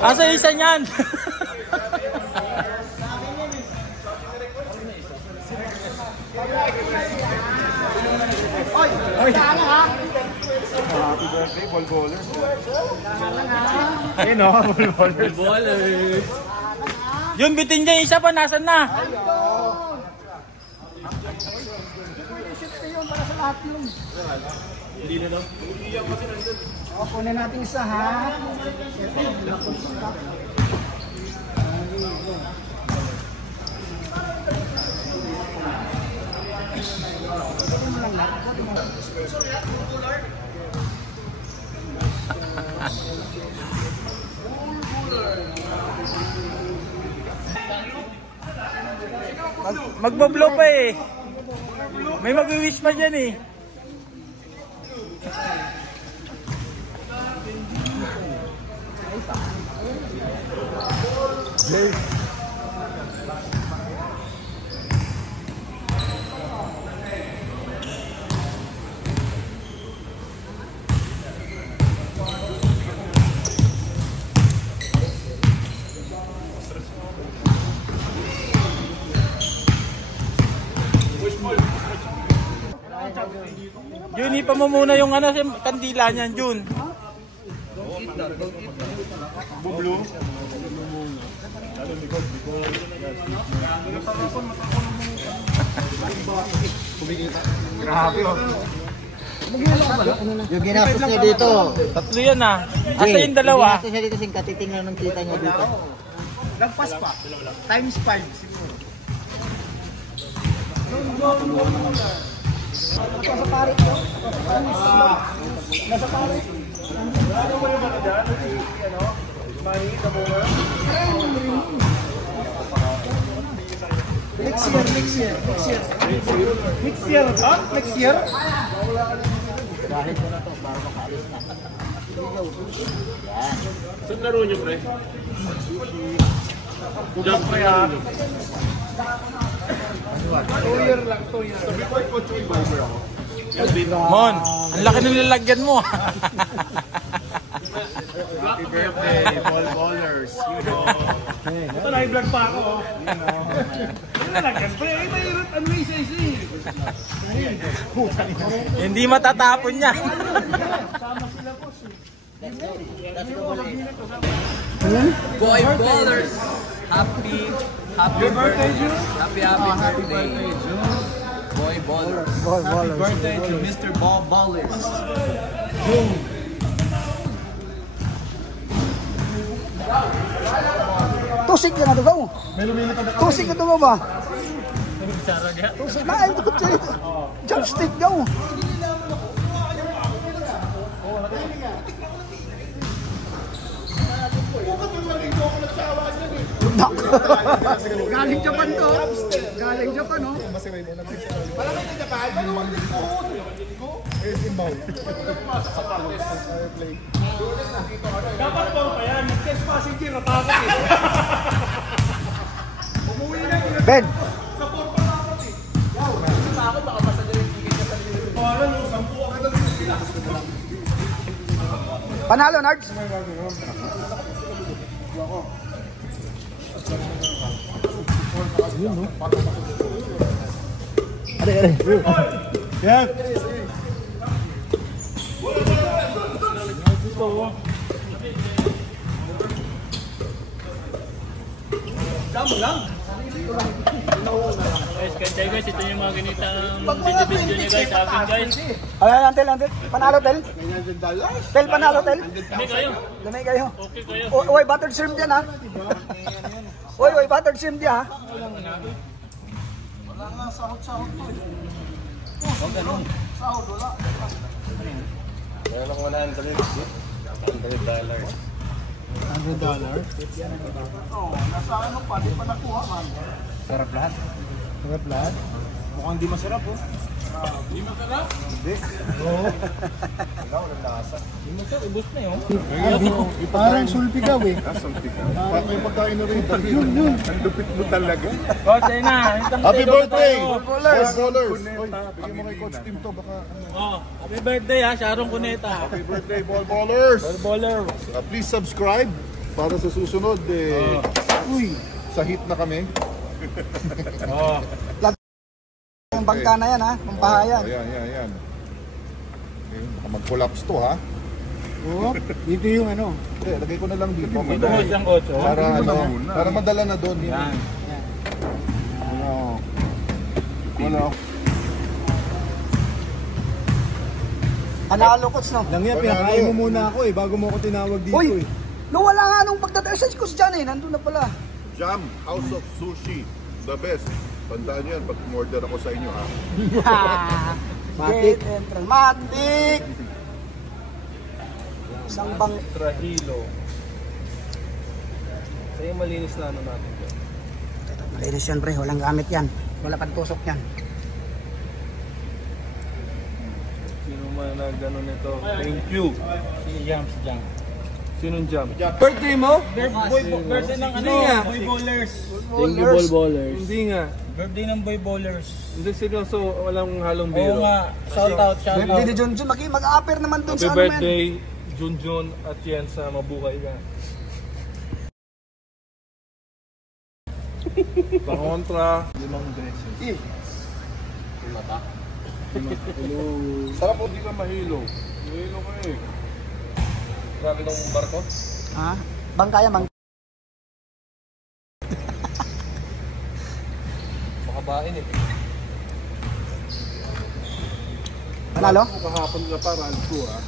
Asa isa niyan? Oy, sana ha. Happy birthday, ball ballers. Ayun o, ball ballers. Yun, bitin niya isa pa, nasan na? Para sa lahat yun. Hindi na daw. O, kunin natin isa ha. Magbablow pa eh. May mag-wish pa dyan eh. Jun, ipa mo muna yung ano, kandila niyan, Jun. Bublo. Grabe oh. Yung ginastos niya dito. Tatlo yan ah. Asa yung dalawa? Ginastos niya dito, katitingnan ng kita niya dito. Nagpas pa. Times 5 siguro. Nasa pare ko. Nasa pare. Next year. Dahil ko na to para makaalis na. Yan. Saan laro nyo, pre? Jump pre ha. 2 year lang. Sabi ko ay coach yung barber ako. Mon, ang laki ng lalagyan mo. Happy birthday, ball ballers. Ito na, i-vlog pa ako. Ano lalagyan? Ano yung isa-isa eh? Hindi matatapon niya. Boy Ballers, happy birthday, June. Happy birthday, June. Boy Ballers. Happy birthday to Mr. Ball Ballers. June. Tusik ka na ito daw. Tusik ka ito ba? Tusik na, ito ko siya ito. Chopstick daw. Galing Japan to. Galing Japan, no? Parang kayo Japan? Paano mo dito? Where's inbound? Dapat bang pa yan? Test passenger, natakot eh. Umuwi na yun. Ben. Takot baka pasagay yung tigil ka sa liyo. Paano no? 10 agad ang sila. Panalo, Nards. Yun, no? Are. Yan. Damo lang. Guys, ito yung mga ganitang video niya guys, sa akin guys. Ayan, Tel. Panalo, Tel. Tel, panalo, Tel. Hindi kayo. Lamay kayo. Okay kayo. Uy, buttered shrimp dyan, ha? Uy, buttered shrimp dyan, ha? Wala nga, sahot-sahot to. Huwag ganun. Sahot, wala. Meron lang $100. $100? Oo, nasa ano pa, di pa nakuha man. Sarap lahat. Sarap lahat? Mukhang di masarap oh. Di masarap? Hindi. Oo. Wala, walang lasa. Di mo sir, ubos na yun. Parang sulpigaw eh. Sulpigaw? Parang may pagkain na rin. Yun. Ang lupit mo talaga. Coach, ayun na. Happy birthday! Ballers! Bigyan mo kay Coach Tim to. Baka Oh, happy birthday ha, Sharon Cuneta. Happy birthday, Ball Ballers! Baller. Please subscribe. para sa susunod, Uy, sa hit na kami. yung bangka na yan ha, pampahayan. Ayan. Baka mag-collapse to ha. Oh, dito yung ano. Hindi, lagay ko na lang dito. Tungod siyang 8. Para madala na doon. Yan. Wala. Panalo coach no? Lang yan, pinakain mo muna ako bago mo ako tinawag dito Uy, nawala nga nung pagdadayo ko si Jan nandun na pala. Jam, House of Sushi. The best. Tandaan nyo yan pag order ako sa inyo ha. Matik. Matik. Isang bang... Trahilo. Sa'yo malinis na ano natin. Malinis yan pre, walang gamit yan. Wala pang tusok yan. Sino man na gano'n ito? Thank you. Si Jam. Sinong jam? Birthday mo? Birthday ng ano? Boy Bowlers. Thank you, ball ballers. Hindi nga. Birthday ng Boy Bowlers. Hindi seryoso, walang halong biro. Oo nga. Shout out. Birthday ni Junjun, mag-a-appear naman dun Happy sa ano man. birthday, Junjun at Yensa, mabuhay ka. Pangontra, 5 beses. Hello. Sarap po, di ka mahilo. Mahilo ka eh. Grabe ng barko. Ha? Bangka yan, bangka. Makabain eh. Panalo? Kahapon ka pa, Ralph ko ah.